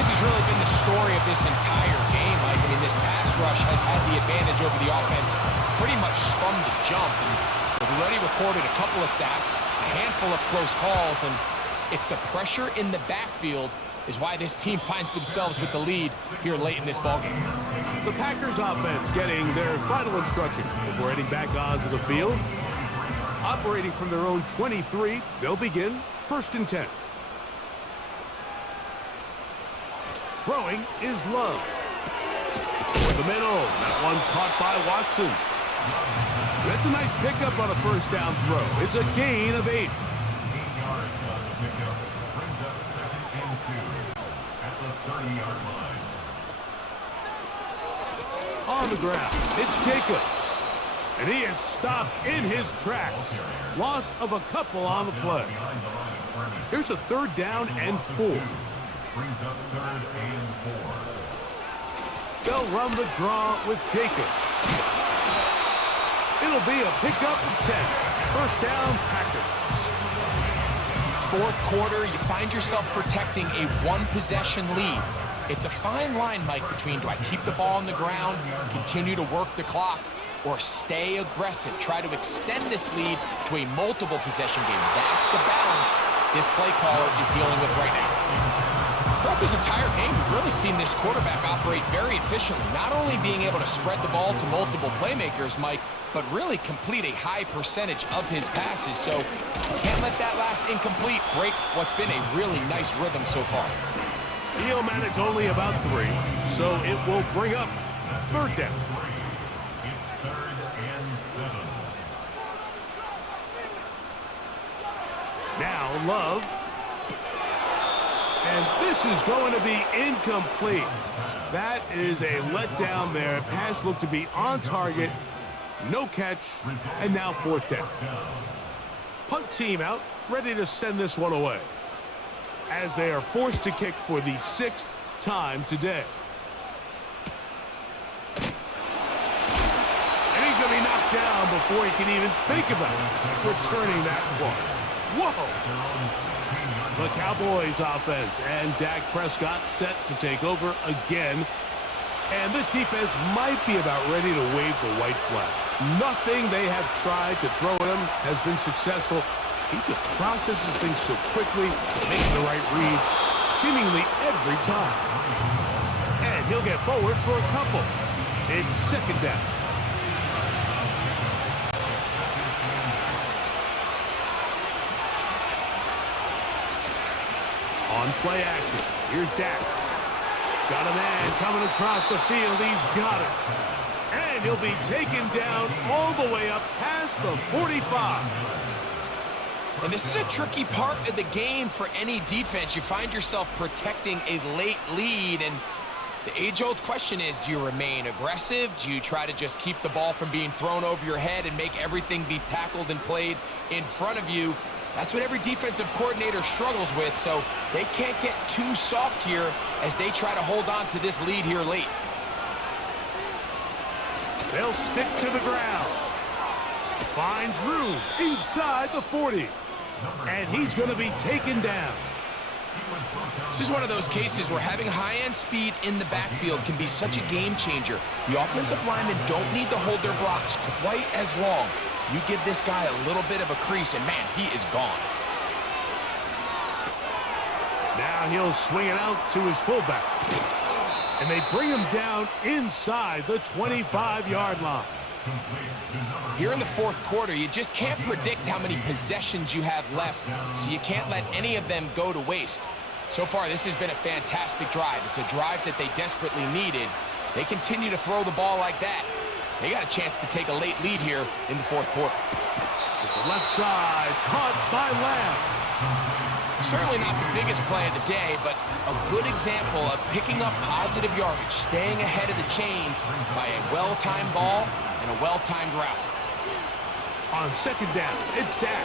This has really been the story of this entire game, Mike. I mean, this pass rush has had the advantage over the offense pretty much from the jump. And they've already recorded a couple of sacks, a handful of close calls, and it's the pressure in the backfield is why this team finds themselves with the lead here late in this ballgame. The Packers offense getting their final instructions before heading back onto the field. Operating from their own 23, they'll begin 1st and 10. Throwing is Love. For the middle, that one caught by Watson. That's a nice pickup on a first down throw. It's a gain of 8. On the ground, it's Jacobs. And he is stopped in his tracks. Loss of a couple on the play. Here's a 3rd down and 4. Brings up 3rd and 4. They'll run the draw with Jacobs. It'll be a pickup of 10. First down, Packers. Fourth quarter, you find yourself protecting a one-possession lead. It's a fine line, Mike, between do I keep the ball on the ground, continue to work the clock, or stay aggressive, try to extend this lead to a multiple possession game. That's the balance this play caller is dealing with right now. Throughout this entire game, we've really seen this quarterback operate very efficiently, not only being able to spread the ball to multiple playmakers, Mike, but really complete a high percentage of his passes. So can't let that last incomplete break what's been a really nice rhythm so far. He'll manage only about 3, so it will bring up 3rd down. It's 3rd and 7. Now Love. And this is going to be incomplete. That is a letdown there. Pass looked to be on target. No catch. And now 4th down. Punt team out, ready to send this one away, as they are forced to kick for the 6th time today. And he's going to be knocked down before he can even think about returning that one. Whoa! The Cowboys offense and Dak Prescott set to take over again. And this defense might be about ready to wave the white flag. Nothing they have tried to throw at him has been successful. He just processes things so quickly, making the right read, seemingly every time. And he'll get forward for a couple. It's 2nd down. On play action, here's Dak. Got a man coming across the field. He's got it. And he'll be taken down all the way up past the 45. And this is a tricky part of the game for any defense. You find yourself protecting a late lead, and the age-old question is, do you remain aggressive? Do you try to just keep the ball from being thrown over your head and make everything be tackled and played in front of you? That's what every defensive coordinator struggles with, so they can't get too soft here as they try to hold on to this lead here late. They'll stick to the ground. Finds room inside the 40. And he's going to be taken down. This is one of those cases where having high-end speed in the backfield can be such a game changer. The offensive linemen don't need to hold their blocks quite as long. You give this guy a little bit of a crease, and man, he is gone. Now he'll swing it out to his fullback. And they bring him down inside the 25-yard line. Here in the fourth quarter, you just can't predict how many possessions you have left, so you can't let any of them go to waste. So far, this has been a fantastic drive. It's a drive that they desperately needed. They continue to throw the ball like that. They got a chance to take a late lead here in the fourth quarter. To the left side, caught by Lamb. Certainly not the biggest play of the day, but a good example of picking up positive yardage, staying ahead of the chains by a well-timed ball and a well-timed route. On second down, it's Dak.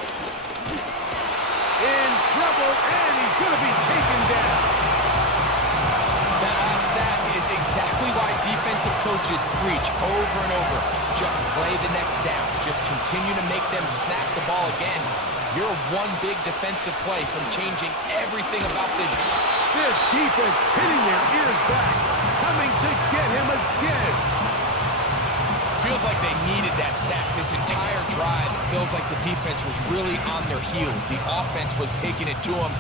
In trouble, and he's going to be taken down. That last sack is exactly why defensive coaches preach over and over. Just play the next down. Just continue to make them snap the ball again. You're one big defensive play from changing everything about this. This defense hitting their ears back, coming to get him again. Feels like they needed that sack this entire drive. It feels like the defense was really on their heels. The offense was taking it to them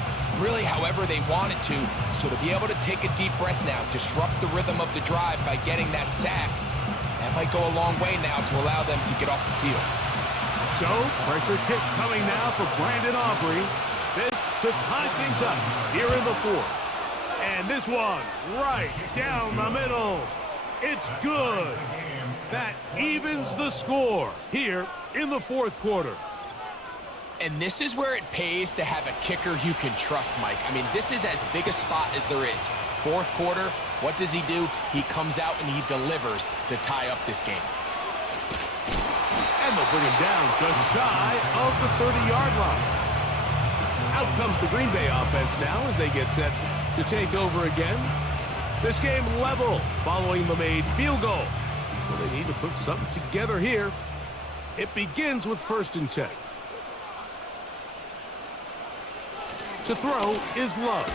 really however they wanted to. So to be able to take a deep breath now, disrupt the rhythm of the drive by getting that sack, that might go a long way now to allow them to get off the field. So, pressure kick coming now for Brandon Aubrey. This to tie things up here in the fourth. And this one right down the middle. It's good. That evens the score here in the fourth quarter. And this is where it pays to have a kicker you can trust, Mike. I mean, this is as big a spot as there is. Fourth quarter, what does he do? He comes out and he delivers to tie up this game. And they'll bring him down just shy of the 30-yard line. Out comes the Green Bay offense now as they get set to take over again. This game level following the made field goal. So they need to put something together here. It begins with 1st and 10. To throw is Love.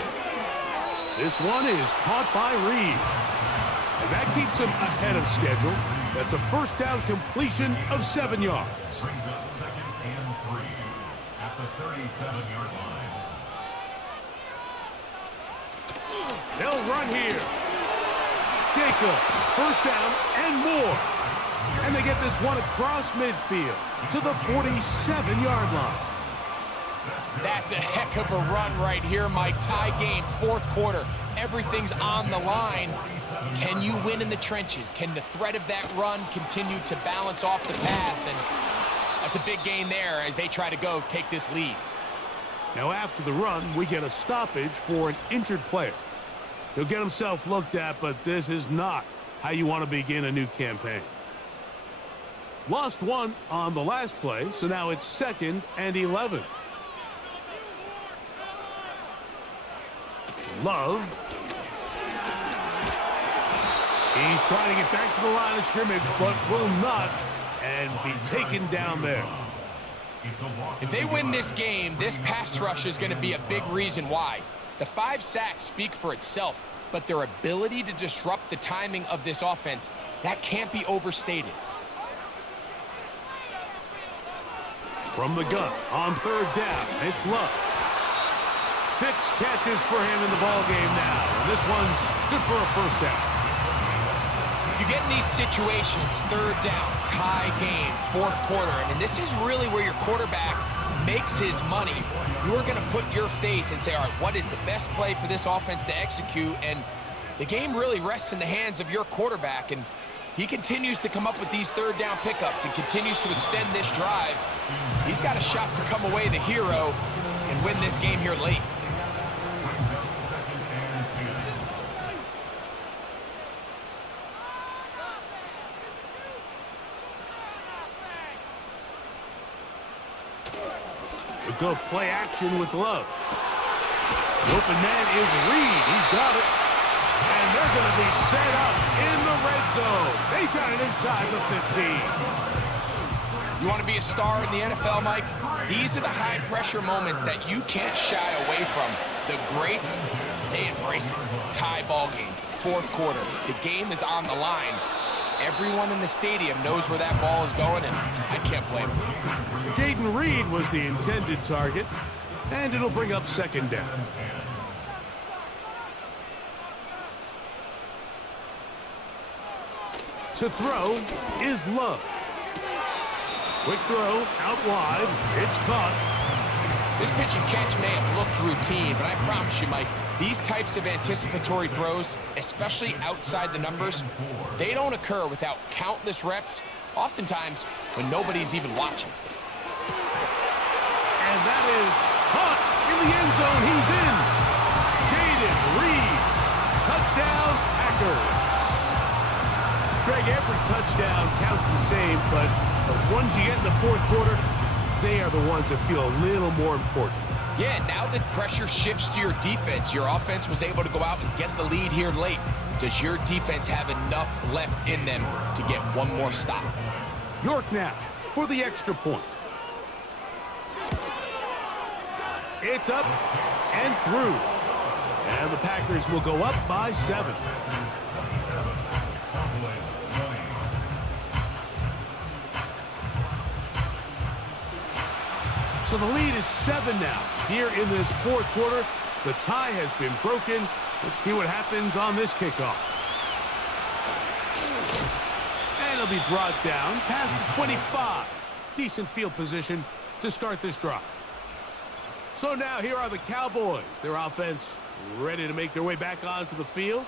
This one is caught by Reed. And that keeps him ahead of schedule. That's a first down completion of 7 yards. Brings up 2nd and 3 at the 37-yard line. They'll run here. Jacobs, first down and more. And they get this one across midfield to the 47-yard line. That's a heck of a run right here, Mike. Tie game, fourth quarter. Everything's on the line. Can you win in the trenches? Can the threat of that run continue to balance off the pass? And that's a big gain there as they try to go take this lead. Now after the run, we get a stoppage for an injured player. He'll get himself looked at, but this is not how you want to begin a new campaign. Lost one on the last play, so now it's 2nd and 11. Love. He's trying to get back to the line of scrimmage, but will not, and be taken down there. If they win this game, this pass rush is going to be a big reason why. The 5 sacks speak for itself, but their ability to disrupt the timing of this offense, that can't be overstated. From the gun on 3rd down, it's Love. 6 catches for him in the ballgame now, and this one's good for a first down. You get in these situations, 3rd down, tie game, fourth quarter. I mean, this is really where your quarterback makes his money. You're going to put your faith and say, all right, what is the best play for this offense to execute? And the game really rests in the hands of your quarterback. And he continues to come up with these 3rd down pickups and continues to extend this drive. He's got a shot to come away the hero and win this game here late. Go play action with Love. The open man is Reed. He's got it. And they're going to be set up in the red zone. They've got it inside the 15. You want to be a star in the NFL, Mike? These are the high-pressure moments that you can't shy away from. The greats, they embrace it. Tie ball game, fourth quarter. The game is on the line. Everyone in the stadium knows where that ball is going, and I can't blame him. Jaden Reed was the intended target, and it'll bring up second down. To throw is Love. Quick throw, out wide, it's caught. This pitch and catch may have looked routine, but I promise you, Mike, these types of anticipatory throws, especially outside the numbers, they don't occur without countless reps, oftentimes when nobody's even watching. And that is caught in the end zone. He's in. Jaden Reed. Touchdown, Packers. Greg, every touchdown counts the same, but the ones you get in the fourth quarter, they are the ones that feel a little more important. Yeah, now that pressure shifts to your defense, your offense was able to go out and get the lead here late. Does your defense have enough left in them to get one more stop? York now for the extra point. It's up and through. And the Packers will go up by 7. So the lead is 7 now. Here in this fourth quarter, the tie has been broken. Let's see what happens on this kickoff. And it'll be brought down past the 25. Decent field position to start this drive. So now here are the Cowboys. Their offense ready to make their way back onto the field.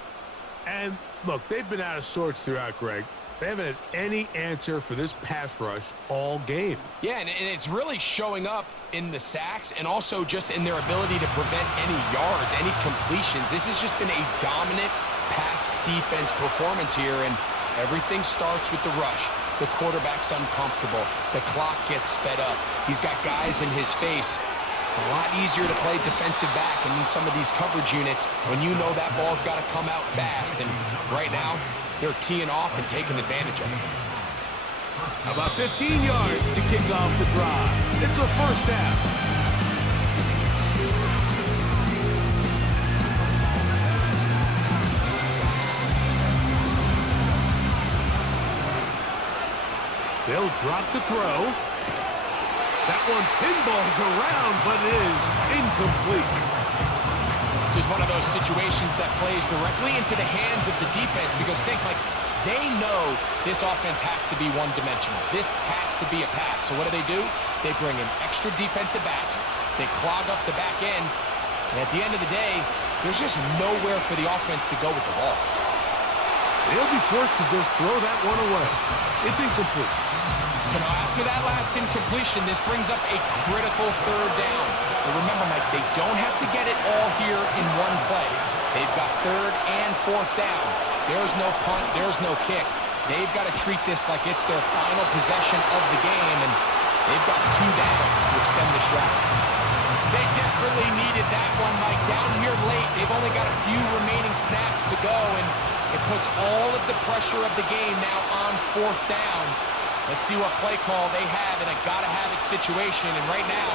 And look, they've been out of sorts throughout, Greg. They haven't had any answer for this pass rush all game. Yeah, and it's really showing up in the sacks and also just in their ability to prevent any yards, any completions. This has just been a dominant pass defense performance here, and everything starts with the rush. The quarterback's uncomfortable. The clock gets sped up. He's got guys in his face. It's a lot easier to play defensive back and in some of these coverage units when you know that ball's got to come out fast. And right now, they're teeing off and taking advantage of it. About 15 yards to kick off the drive. It's a first down. They'll drop to throw. That one pinballs around, but it is incomplete. This is one of those situations that plays directly into the hands of the defense because think, like, they know this offense has to be one-dimensional. This has to be a pass. So what do? They bring in extra defensive backs. They clog up the back end. And at the end of the day, there's just nowhere for the offense to go with the ball. They'll be forced to just throw that one away. It's incomplete. So now after that last incompletion, this brings up a critical third down. But remember, Mike, they don't have to get it all here in one play. They've got third and fourth down. There's no punt, there's no kick. They've got to treat this like it's their final possession of the game, and they've got 2 downs to extend this drive. They desperately needed that one, Mike. Down here late, they've only got a few remaining snaps to go, and it puts all of the pressure of the game now on fourth down. Let's see what play call they have in a gotta-have-it situation, and right now,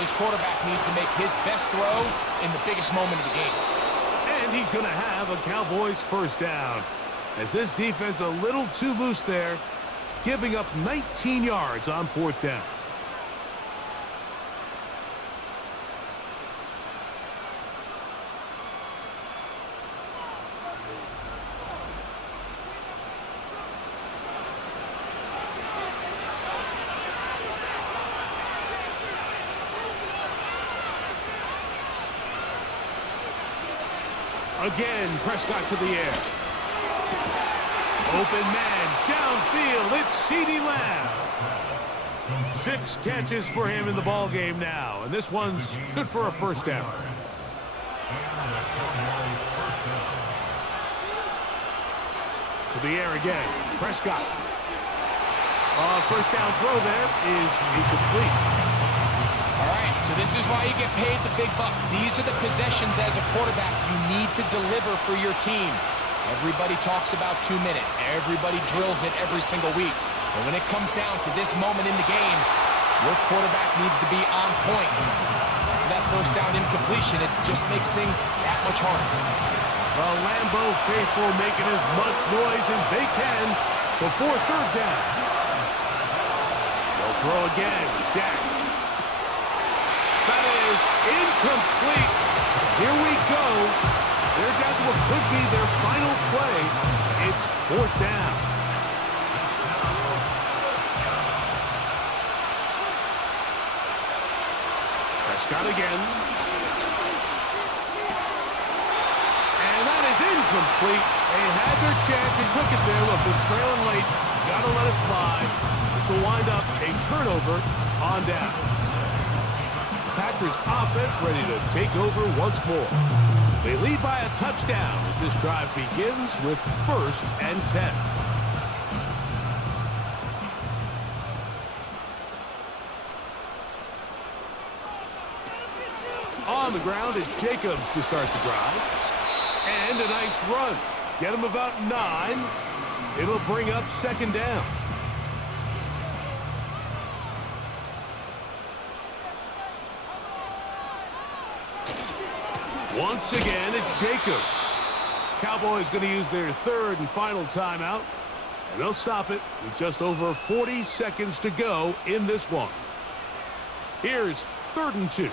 this quarterback needs to make his best throw in the biggest moment of the game. And he's going to have a Cowboys first down. As this defense a little too loose there, giving up 19 yards on fourth down. Again, Prescott to the air. Open man, downfield, it's CeeDee Lamb. 6 catches for him in the ball game now, and this one's good for a first down. To the air again, Prescott. First down throw there is incomplete. All right, so this is why you get paid the big bucks. These are the possessions as a quarterback you need to deliver for your team. Everybody talks about 2 minutes. Everybody drills it every single week. But when it comes down to this moment in the game, your quarterback needs to be on point. I after that first down incompletion, it just makes things that much harder. The Lambeau faithful making as much noise as they can before third down. They'll throw again. Dak. That is incomplete. Here we go. They're down to what could be their final play. It's fourth down. Prescott again. And that is incomplete. They had their chance. They took it there. Look, they're trailing late. Got to let it fly. This will wind up a turnover on downs. Packers offense ready to take over once more. They lead by a touchdown as this drive begins with 1st and 10. On the ground, it's Jacobs to start the drive. And a nice run. Get him about 9. It'll bring up 2nd down. Once again, it's Jacobs. Cowboys going to use their 3rd and final timeout. And they'll stop it with just over 40 seconds to go in this one. Here's 3rd and 2.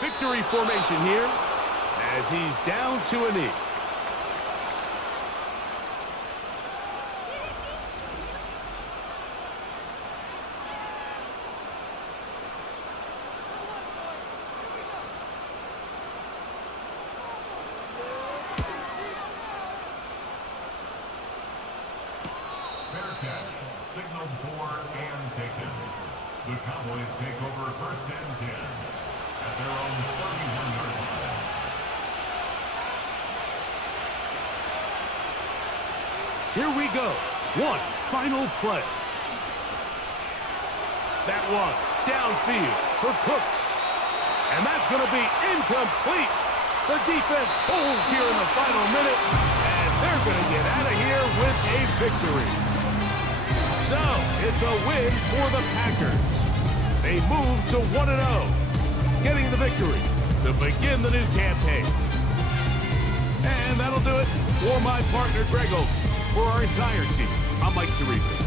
Victory formation here as he's down to a knee. Fair catch, signaled for and taken. The Cowboys take over 1st and 10 at their own 31-yard line. Here we go. One final play. That one downfield for Cooks. And that's going to be incomplete. The defense holds here in the final minute, and they're going to get out of here with a victory. So, it's a win for the Packers. They move to 1-0, getting the victory to begin the new campaign. And that'll do it for my partner, Greg Oaks. For our entire team, I'm Mike Theresa.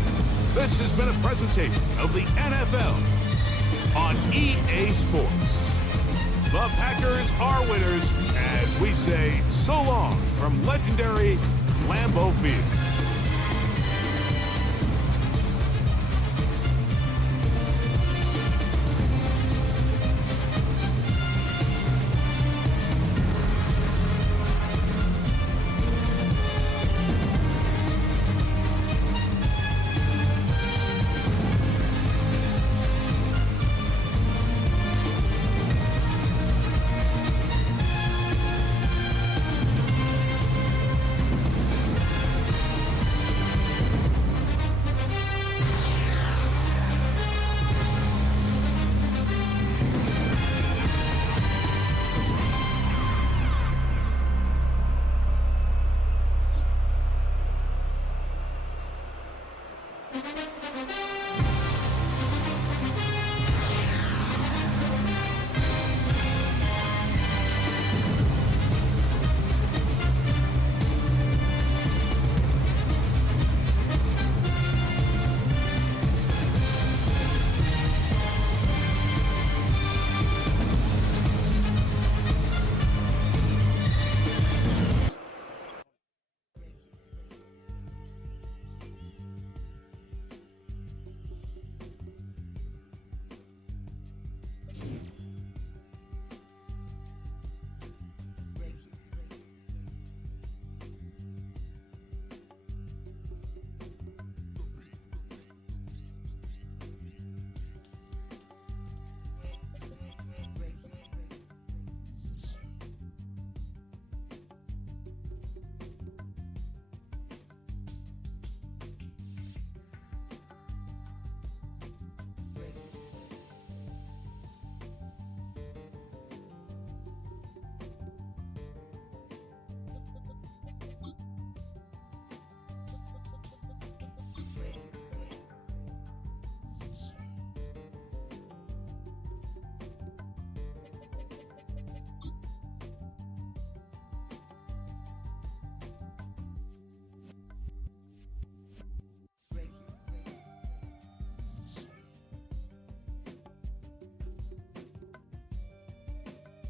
This has been a presentation of the NFL on EA Sports. The Packers are winners as we say so long from legendary Lambeau Field.